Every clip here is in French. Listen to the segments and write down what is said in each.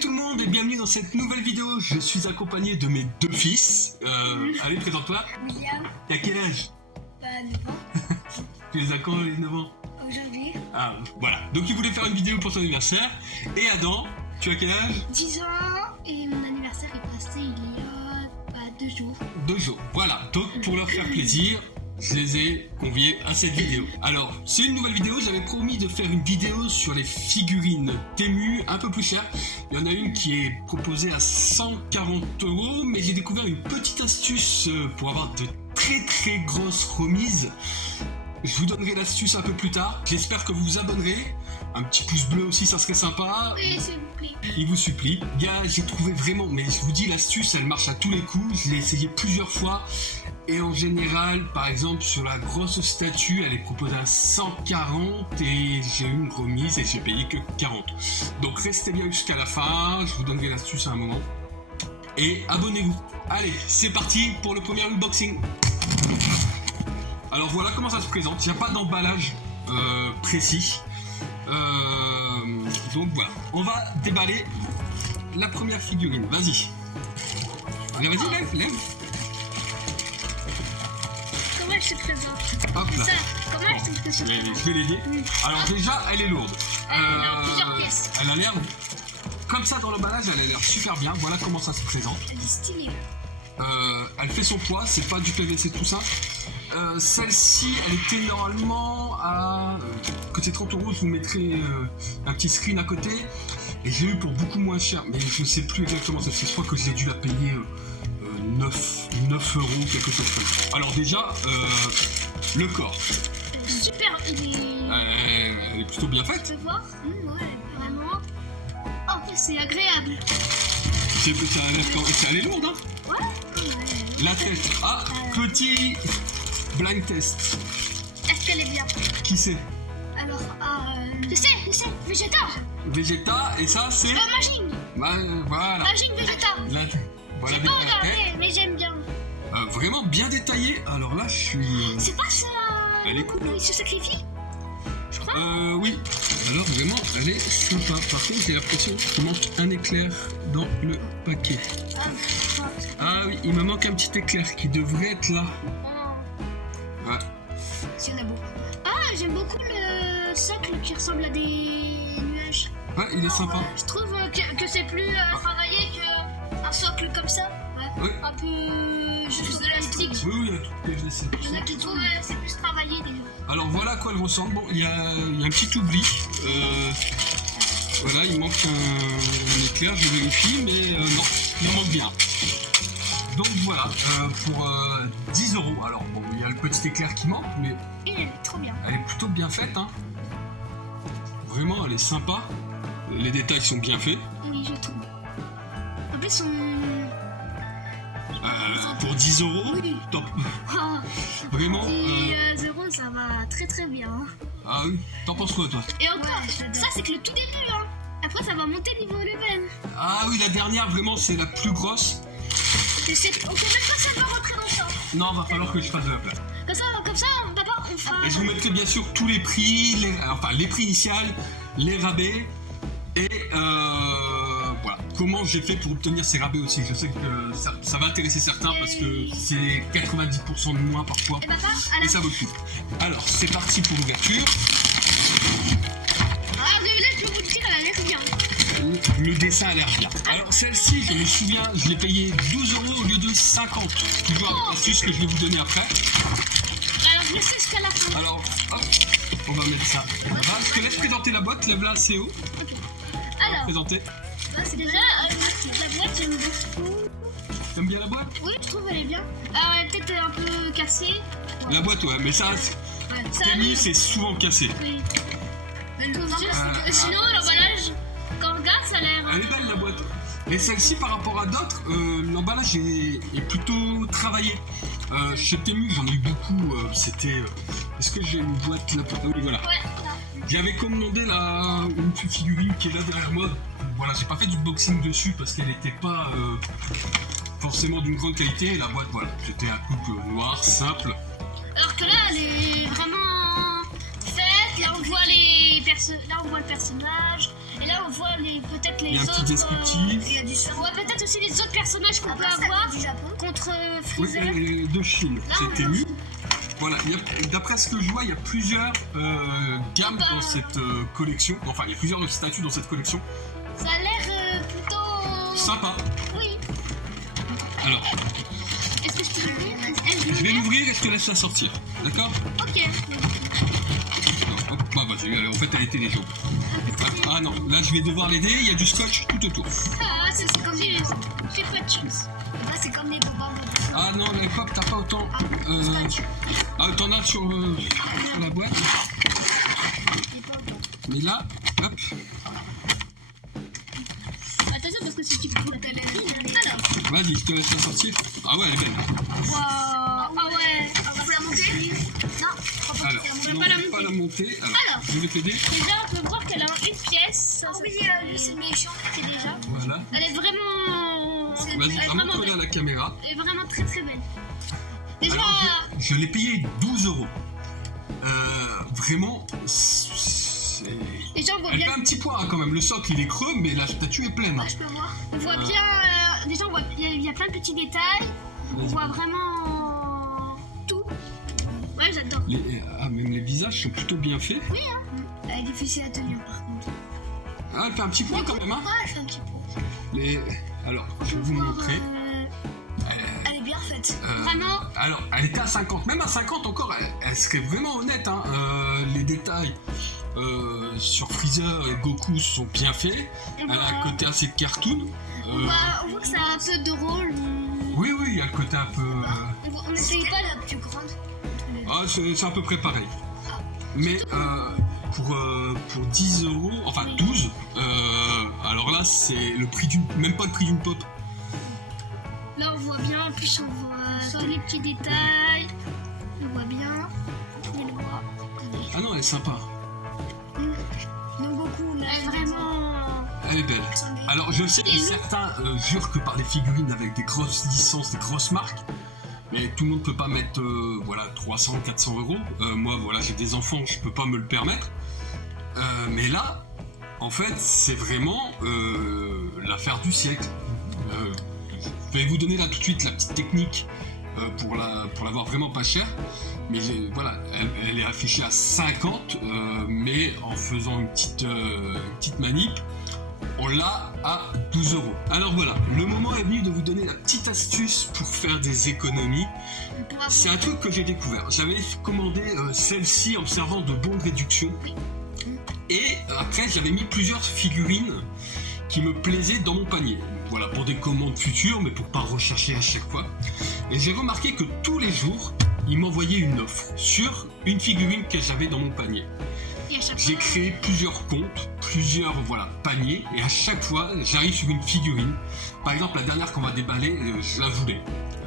Salut tout le monde et bienvenue dans cette nouvelle vidéo. Je suis accompagné de mes deux fils. Allez, présente-toi. William. T'as quel âge? 9 ans. Tu les as quand les 9 ans? Aujourd'hui. Ah, voilà. Donc il voulait faire une vidéo pour ton anniversaire. Et Adam, tu as quel âge? 10 ans. Et mon anniversaire est passé il y a 2 jours. 2 jours. Voilà. Donc pour leur faire plaisir, je les ai conviés à cette vidéo. Alors, c'est une nouvelle vidéo. J'avais promis de faire une vidéo sur les figurines Temu un peu plus chères. Il y en a une qui est proposée à 140 €, mais j'ai découvert une petite astuce pour avoir de très grosses remises. Je vous donnerai l'astuce un peu plus tard. J'espère que vous vous abonnerez. Un petit pouce bleu aussi, ça serait sympa. Oui, s'il vous plaît. Il vous supplie. Gars, j'ai trouvé vraiment, mais je vous dis, l'astuce, elle marche à tous les coups. Je l'ai essayé plusieurs fois. Et en général, par exemple, sur la grosse statue, elle est proposée à 140 et j'ai eu une remise et j'ai payé que 40. Donc restez bien jusqu'à la fin, je vous donnerai l'astuce à un moment. Et abonnez-vous. Allez, c'est parti pour le premier unboxing. Alors voilà comment ça se présente. Il n'y a pas d'emballage précis. Donc voilà, on va déballer la première figurine. Vas-y. Allez, vas-y, lève. Comment elle se présente? Hop là. Ça, comment elle se présente? Je vais l'aider. Alors déjà, elle est lourde. Elle a plusieurs pièces. Elle a l'air... Comme ça dans l'emballage, elle a l'air super bien. Voilà comment ça se présente. Elle est stylée. Elle fait son poids, c'est pas du PVC tout ça. Celle-ci, elle était normalement à... côté 30 €, je vous mettrai un petit screen à côté. Et j'ai eu pour beaucoup moins cher, mais je ne sais plus exactement. Je crois que j'ai dû la payer 9 €, quelque chose comme ça. Alors déjà, le corps. Super, Elle est plutôt bien faite. Tu peux voir? Ouais, vraiment. En plus, c'est agréable. Elle est lourde, hein. Ouais. La tête. Ah, petit blind test. Est-ce qu'elle est bien? Qui c'est? Alors, je sais, Vegeta. Vegeta, et ça c'est... Majin. Voilà. Majin Vegeta. Voilà J'ai des pas têtes. regardé, mais j'aime bien. Vraiment bien détaillé. Alors là, je suis... C'est pas ça. Elle est cool, hein. Il se sacrifie, je crois. Oui. Alors vraiment, elle est sympa. Par contre, j'ai l'impression qu'il manque un éclair dans le paquet. Ah oui, il me manque un petit éclair qui devrait être là. Ouais. S'il y en a beaucoup. Ah, j'aime beaucoup le socle qui ressemble à des nuages. Ouais, il est sympa. Je trouve que c'est plus travaillé qu'un socle comme ça. Ouais. Oui. Un peu juste de l'élastique. Oui, il y a tout que je laisse. Il y en a qui trouvent c'est plus travaillé. Alors voilà à quoi elle ressemble. Bon, il y a un petit oubli. Voilà, il manque un éclair, je vérifie, mais non, il en manque bien. Donc voilà, pour 10 €. Alors bon, il y a le petit éclair qui manque, mais Et elle est trop bien. elle est plutôt bien faite, hein. Vraiment, elle est sympa. Les détails sont bien faits. Oui, je trouve. En plus, Pour 10 €, oui. top. Vraiment. 10 €, ça va très bien. Ah oui, t'en penses quoi toi? Et encore, ça c'est que le tout début. Hein. Après, ça va monter niveau level. Ah oui, la dernière, vraiment, c'est la plus grosse. On sait même pas si elle va rentrer dans ça. Non, va falloir que je fasse de la place. Comme ça, d'abord, on fera. Et je vous mettrai bien sûr tous les prix, les prix initiales, les rabais et voilà. Comment j'ai fait pour obtenir ces rabais aussi. Je sais que ça va intéresser certains parce que c'est 90% de moins parfois. Et papa, Et ça vaut le coup. Alors, c'est parti pour l'ouverture. Alors, là, je peux vous dire, elle a l'air bien. Le dessin a l'air bien. Alors celle-ci, je me souviens, je l'ai payé 12 € au lieu de 50. Toujours avec l'astuce que je vais vous donner après. Alors, je laisse jusqu'à la fin. Alors, hop, on va mettre ça. Je te laisse présenter la boîte, lève-la assez haut. Alors, Présenter. c'est déjà la boîte, j'aime beaucoup. T'aimes bien la boîte? Oui, je trouve elle est bien. Alors, elle est peut-être un peu cassée. La boîte, ouais, mais ça, Temu, c'est souvent cassé. Oui. Sinon, l'emballage, quand on regarde, ça a l'air. Elle est belle la boîte. Et celle-ci, par rapport à d'autres, l'emballage est plutôt travaillé. Chez Temu, j'en ai eu beaucoup. C'était. Est-ce que j'ai une boîte là? Oui, voilà. Ouais, voilà. J'avais commandé une petite figurine qui est là derrière moi. Voilà, j'ai pas fait du boxing dessus parce qu'elle n'était pas forcément d'une grande qualité. Et la boîte, voilà, c'était un coupe noir, simple. Alors que là, elle est vraiment faite. Là, on voit le personnage. Et là, on voit peut-être Il y les a un autres. petit descriptif. Il y a du son. On voit peut-être aussi les autres personnages qu'on peut avoir du Japon. contre Oui, Freezer. de Chine, Là, on c'était voit- mis. Voilà, d'après ce que je vois, il y a plusieurs gammes dans cette collection. Enfin, il y a plusieurs statues dans cette collection. Ça a l'air plutôt. Sympa. Oui. Alors, Est-ce que je peux l'ouvrir? je vais l'ouvrir et je te laisse la sortir. D'accord? Ok. Hop, bah vas-y, allez, en fait, elle était les jaunes. Ah non, là je vais devoir l'aider, il y a du scotch tout autour. Ah, c'est comme des. J'ai pas de chance. Là, c'est comme des bonbons. Ah non, les pop, t'as pas autant. Ah, t'en as sur la boîte. Mais là, hop. Attention parce que si tu peux ta lèvre. Alors. Vas-y, je te laisse la sortir. Ah ouais, elle est belle. Waouh. Ah ouais. Faut la monter? Non. Alors, peux non, pas la pas la monter. Alors. Je vais t'aider. Déjà, on peut voir qu'elle a une pièce. Ah oui, lui, c'est méchant. C'est déjà. Voilà. Elle est vraiment. Vas-y, elle est vraiment montre-la à belle. la caméra. Elle est vraiment très très belle. Déjà. Alors, je l'ai payé 12 €. Vraiment, Déjà, on voit elle bien. fait un petit poids hein, quand même. Le socle il est creux, mais la statue est pleine. Ah, je peux voir. On voit bien. Déjà, on voit. Il y a plein de petits détails. On voit vraiment tout. Ouais, j'adore. Même les visages sont plutôt bien faits. Elle est difficile à tenir, par contre. Ah, elle fait un petit poids quand même. Hein. Ah, elle fait un petit peu. Alors, je vais vous montrer. Elle est bien faite. Vraiment. Alors, elle était à 50. Même à 50 encore, elle serait vraiment honnête. Hein. Les détails sur Freezer et Goku sont bien faits. Elle a un côté assez cartoon. On voit que ça a un peu de rôle. Oui, il y a le côté un peu... On essaye C'est pas pas la plus grande. Ah, c'est à peu près pareil. Mais pour 10 €, enfin 12, alors là, c'est le prix d'une... Même pas le prix d'une pop. Là, on voit bien. En plus, on voit tous les petits détails. On voit bien. Il le voit. Ah non, elle est sympa. Donc, beaucoup, là. Elle est vraiment. Elle est belle. Alors, je sais que certains jurent que par les figurines avec des grosses licences, des grosses marques, mais tout le monde peut pas mettre voilà, 300, 400 €. Moi, voilà, j'ai des enfants, je peux pas me le permettre. Mais là, en fait, c'est vraiment l'affaire du siècle. Je vais vous donner là tout de suite la petite technique pour l'avoir vraiment pas cher. Mais voilà, elle est affichée à 50, mais en faisant une petite manip, on l'a à 12 €. Alors voilà, le moment est venu de vous donner la petite astuce pour faire des économies. C'est un truc que j'ai découvert. J'avais commandé celle-ci en servant de bons de réduction. Et après, j'avais mis plusieurs figurines qui me plaisaient dans mon panier. Voilà, pour des commandes futures, mais pour pas rechercher à chaque fois. Et j'ai remarqué que tous les jours, ils m'envoyaient une offre sur une figurine que j'avais dans mon panier. Et à chaque J'ai fois. créé plusieurs comptes, plusieurs paniers, et à chaque fois, j'arrive sur une figurine. Par exemple, la dernière qu'on va déballer, je la voulais.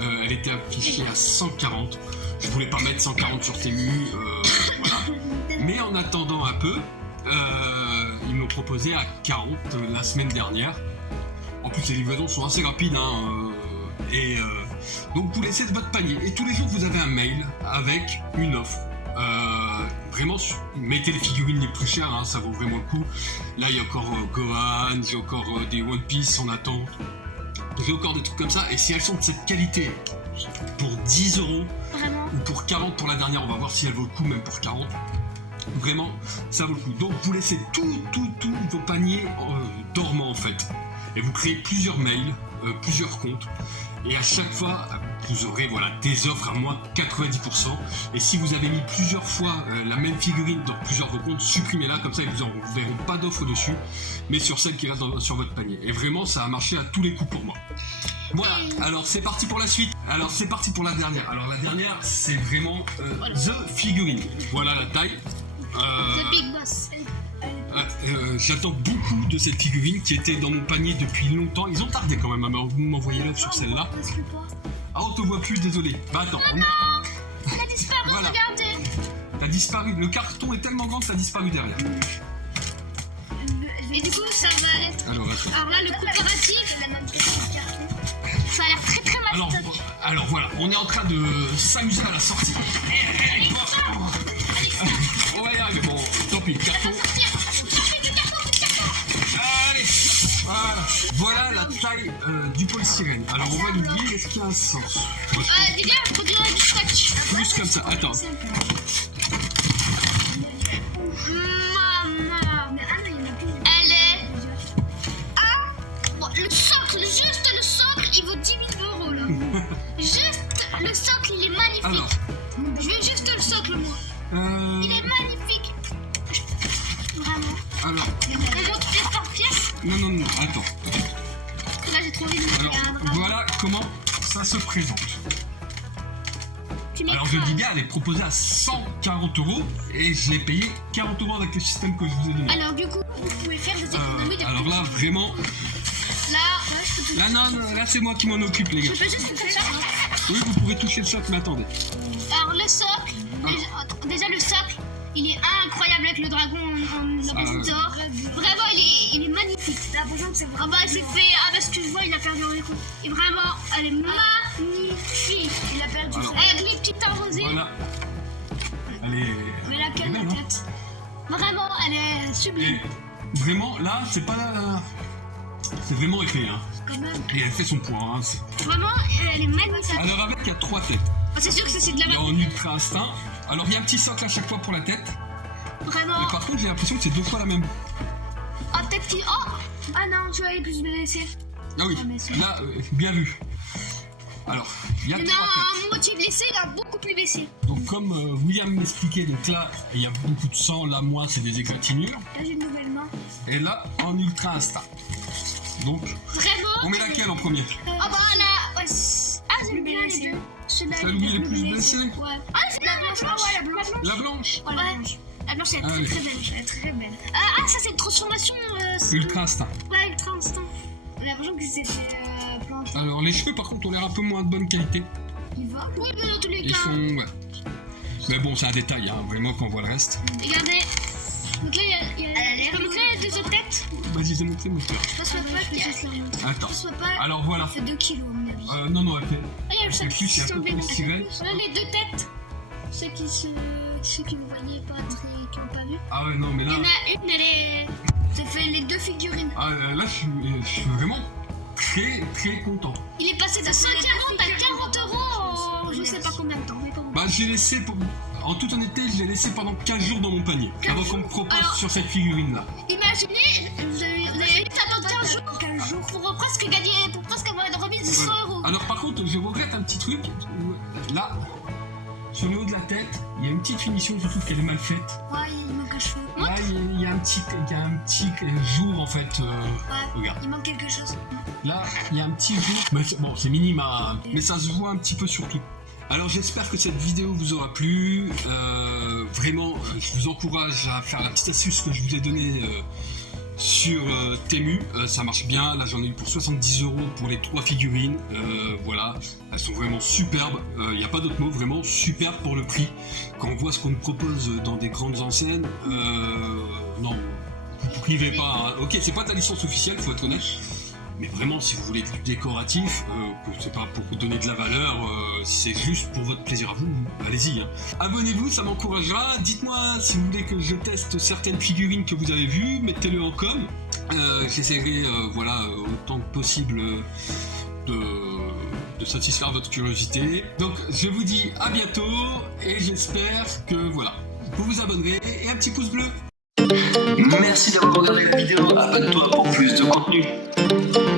Elle était affichée à 140. Je voulais pas mettre 140 sur Temu, voilà. Mais en attendant un peu, ils m'ont proposé à 40 la semaine dernière. En plus, les livraisons sont assez rapides, hein, donc vous laissez votre panier. Et tous les jours, vous avez un mail avec une offre. Vraiment, mettez les figurines les plus chères, hein, ça vaut vraiment le coup. Là, il y a encore Gohan, j'ai encore des One Piece en attente. J'ai encore des trucs comme ça. Et si elles sont de cette qualité, pour 10 € Vraiment. ou pour 40 pour la dernière, on va voir si elle vaut le coup, même pour 40. Vraiment, ça vaut le coup. Donc, vous laissez tous vos paniers dormants en fait. Et vous créez plusieurs mails, plusieurs comptes. Et à chaque fois, vous aurez des offres à moins de 90%. Et si vous avez mis plusieurs fois la même figurine dans plusieurs de vos comptes, supprimez-la, comme ça ils vous verront pas d'offres dessus, mais sur celle qui reste sur votre panier. Et vraiment, ça a marché à tous les coups pour moi. Voilà, alors c'est parti pour la suite. Alors c'est parti pour la dernière. Alors la dernière, c'est vraiment The Figurine. Voilà la taille. The Big Boss. J'attends beaucoup de cette figurine qui était dans mon panier depuis longtemps. Ils ont tardé quand même à m'envoyer l'offre sur celle-là. Ah, on te voit plus, désolé. Bah attends. Elle a disparu, Voilà. regardez. T'as disparu. Le carton est tellement grand que ça a disparu derrière. Et du coup, ça va être. Alors, attends. Alors là, le coopératif, ça a l'air très très mal. Alors voilà, on est en train de s'amuser à la sortie. On va y arriver, bon, tant pis, le carton. voilà la taille du polystyrène. Alors on va lui dire, est-ce qu'il y a un sens? Déjà, on dirait du statut. Plus comme ça, attends. Maman, elle est... Ah, bon, le socle, juste le socle, il vaut 10 000 € là. Juste le socle, il est magnifique. Alors, Je veux juste le socle, moi. Il est magnifique. Vraiment. alors, On monte pièce par pièce. non, attends. Là, j'ai trop envie de monter Alors, un drap. voilà comment ça se présente. Tu Alors je dis bien, elle est proposée à 140 € et je l'ai payé 40 € avec le système que je vous ai donné. Alors, du coup, vous pouvez faire des économies de Alors là, vraiment, Là, je peux tout. là non, là c'est moi qui m'en occupe les Je gars. peux juste faire ça. Oui, vous pouvez toucher le socle, mais attendez. Alors, le socle, déjà le socle, il est incroyable avec le dragon en oppositor. Vraiment, il est magnifique. Là, par exemple, c'est Ah bah, il s'est fait. Ah bah, ce que je vois, il a perdu en écho. Et vraiment, elle est magnifique. Il a perdu. Alors, Avec les petites arrosées. voilà. Elle est... Mais laquelle, elle est la belle, hein. tête? Vraiment, elle est sublime. Et vraiment, là, c'est pas la... C'est vraiment épais, hein. Quand même. Et elle fait son point, hein. Vraiment, elle est magnifique. Alors avec, il y a 3 têtes. Ah, c'est sûr que c'est de la Il y a en ultra instinct. Alors il y a un petit socle à chaque fois pour la tête. Vraiment. Mais par contre, j'ai l'impression que c'est 2 fois la même. Ah, peut-être qu'il. Oh ah non, tu vois, il est plus blessé. Ah oui, Ah, mais c'est- là, bien vu. Alors, il y a Il y 3 en a têtes. un moitié blessé, il a beaucoup plus blessé. Donc comme William m'expliquait, donc là, il y a beaucoup de sang. Là, moi, c'est des égratignures. Là, j'ai une nouvelle main. Et là, en ultra instinct. Donc, Vraiment. on met laquelle en premier? Ah bah là. Ouais, ah, j'aime bien les deux. Celui-là, Celle où il est plus blessé? Ouais. Ah, c'est la blanche. Ah ouais, la blanche. La blanche. Oh, la Ouais. blanche. La blanche, elle est Ah très oui. très belle. Elle est très belle. Ah, ça, c'est une transformation. Ultra instinct. Ouais, ultra instinct. J'ai l'impression que c'était planté. Alors, les cheveux, par contre, ont l'air un peu moins de bonne qualité. Il va. Oui, mais dans tous les Ils cas. sont... Ouais. Mais bon, c'est un détail, hein, vraiment, quand on voit le reste. Regardez. Donc là, il y a. Elle a l'air Je peux montrer les deux autres têtes. Vas-y, c'est montré, mon frère. Je pense pas qu'il y a. Attends. Je pense pas. Alors, voilà. Ça fait 2 kilos, à mon avis. Non, elle fait... Ah, il y a le sac plus, il y a qui un peu semblait plus dans tiré. Là, les deux têtes. Ceux qui ne voyaient pas, qui n'ont pas vu. Ah ouais, non, mais Il y là... en a une, elle est. Ça fait les 2 figurines. Ah, là, je suis vraiment très, très content. Il est passé de 140 à 40 € en je sais pas combien de temps. Mais bon. Bah, j'ai laissé... En toute honnêteté, je l'ai laissé pendant 15 jours dans mon panier. 15 Avant qu'on me jours. propose Alors- sur cette figurine-là. Imaginez, vous avez vite attendre 15 jours 15 jours. pour presque gagner, pour presque avoir une remise de 100 €. Alors, par contre, je regrette un petit truc. Là, sur le haut de la tête, il y a une petite finition, je trouve qu'elle est mal faite. Ouais, il manque un cheveu. Là, il y a un petit jour, en fait. Ouais. Regarde. Il manque quelque chose. Là, il y a un petit jour. Mais bon, c'est minime, hein, mais ça se voit un petit peu sur tout. Alors j'espère que cette vidéo vous aura plu. Vraiment, je vous encourage à faire la petite astuce que je vous ai donnée sur Temu. Ça marche bien. Là, j'en ai eu pour 70 € pour les 3 figurines. Voilà, elles sont vraiment superbes. Il n'y a pas d'autre mot, vraiment superbes pour le prix. Quand on voit ce qu'on nous propose dans des grandes enseignes, non, vous privez pas. Hein. Ok, c'est pas ta licence officielle, faut être honnête. Mais vraiment, si vous voulez du décoratif, c'est pas pour vous donner de la valeur, c'est juste pour votre plaisir à vous, allez-y. Hein. Abonnez-vous, ça m'encouragera. Dites-moi si vous voulez que je teste certaines figurines que vous avez vues, mettez-le en com. J'essaierai, voilà, autant que possible de satisfaire votre curiosité. Donc, je vous dis à bientôt et j'espère que, voilà, vous vous abonnerez et un petit pouce bleu. Merci d'avoir regardé la vidéo, abonne-toi pour plus de contenu.